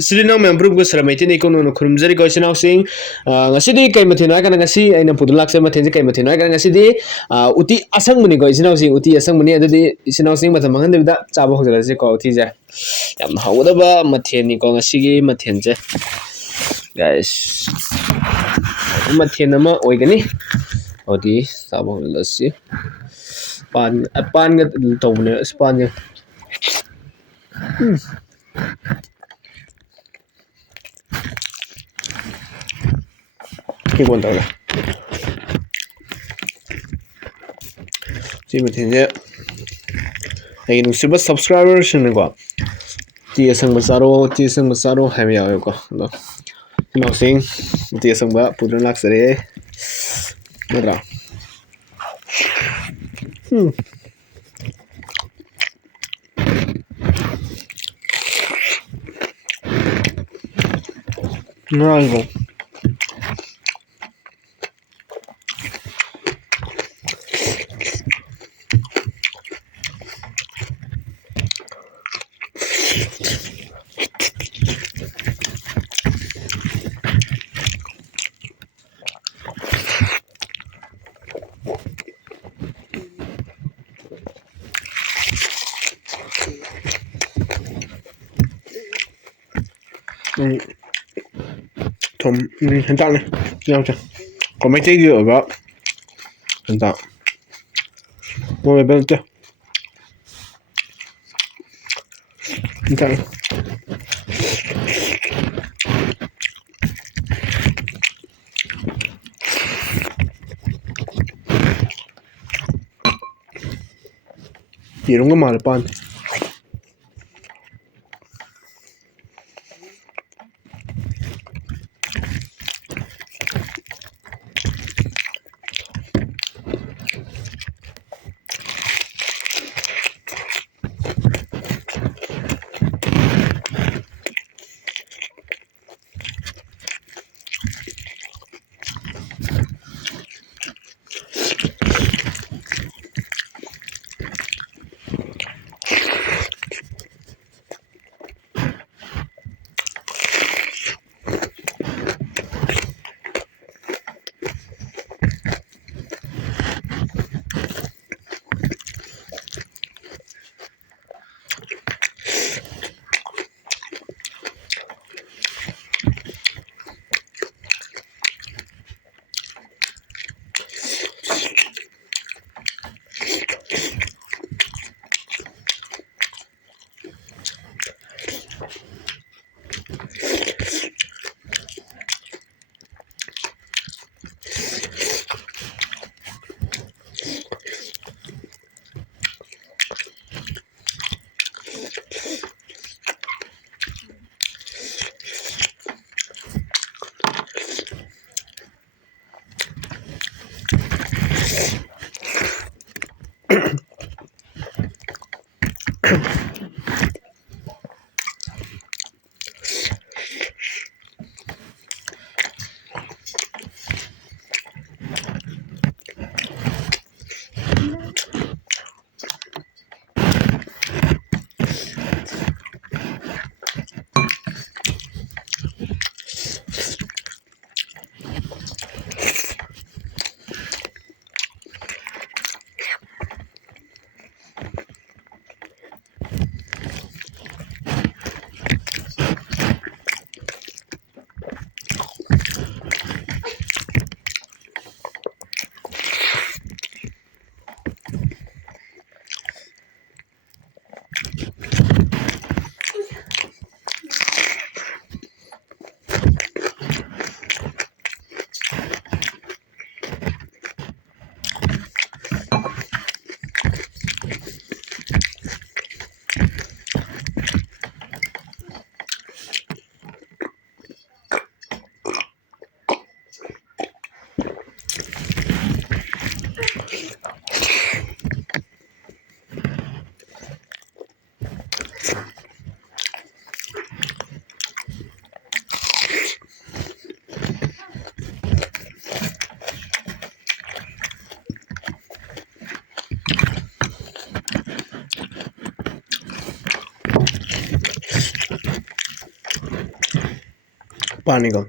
Silina membrum ko saramaitin iko no kurumjari ko sinau sing ngasi di kai mathina kana ngasi aina pudulak se mathen kai mathina kana ngasi di uti asang muni ko sinau sing uti asang muni adudi sinau sing matham hangan debida chaba hojala se ko uti ja yam hawdaba mathen ni ko ngasi gi mathen je guys mathen ama oigani odi chaba hojala se pan ga tawne span ga Keep on talking. See what in there. I can super subscribers and go. Tiasang Masaro, Tiasang Masaro, have you go? No, no thing. Tiasang ba, put on luxury. Madra. No, I go. Tom, hiện tại này, nhau chưa? Có mấy trái dừa đó. Hiện tại. Ngồi bên chưa? Hiện tại. 이런 거 말해 반. पानी को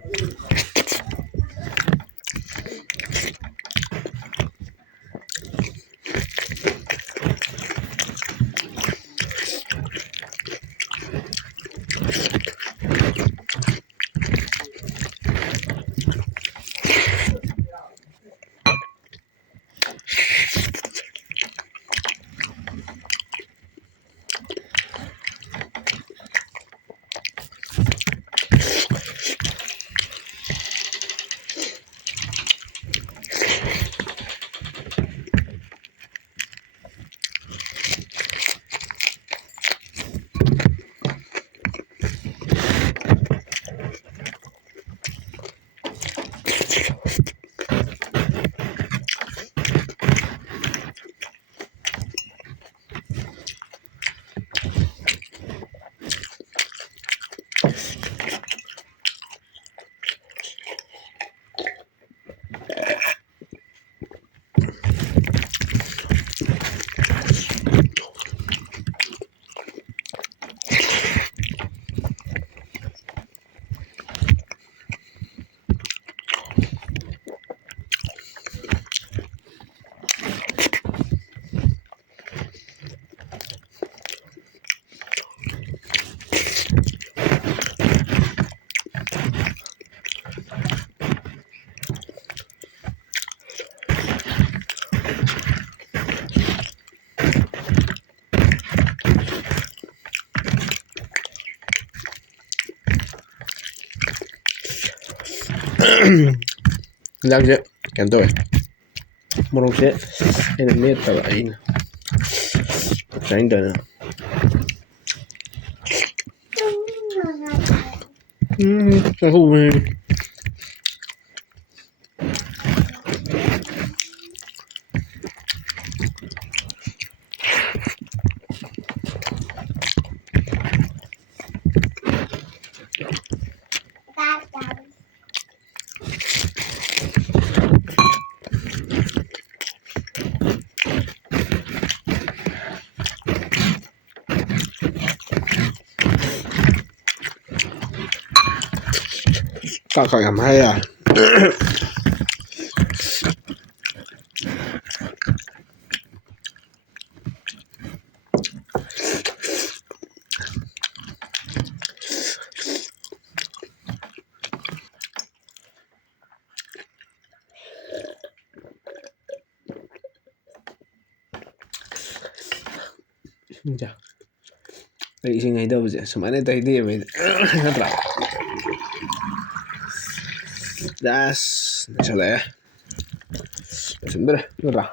लागे क्या तो है मोरों से इन्हें met तब आई ना चाइन डरना क्या हुआ है kakak yang mana ya đây sih ngai đâu vậy semuanya tadi ya nggak das salah ya sebentar udah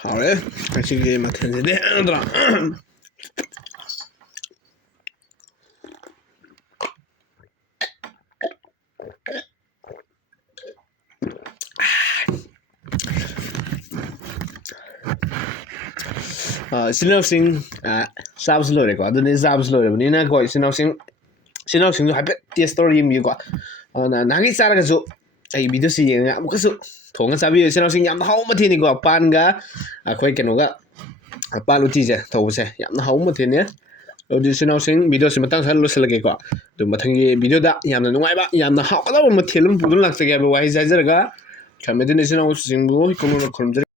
好嘞，还是给嘛天气的了。sinausin sabs lo re ko aduni sabs lo re bani na ko sinausin sinausin ha pet test story mi ko na nangi sara ga zo ai video si yeng am ko su thong sa bi sinausin yam hau ma thi ni ko pan ga khoi keno ga pan utti je tho se yam hau ma thi ne lo sinausin video si matang sa lo se lage ko du mathang gi video da yam na nungai ba yam na hau da ma thelum pudun lak se ga ba wai ja jar ga chamedin sinausin bu ko no khum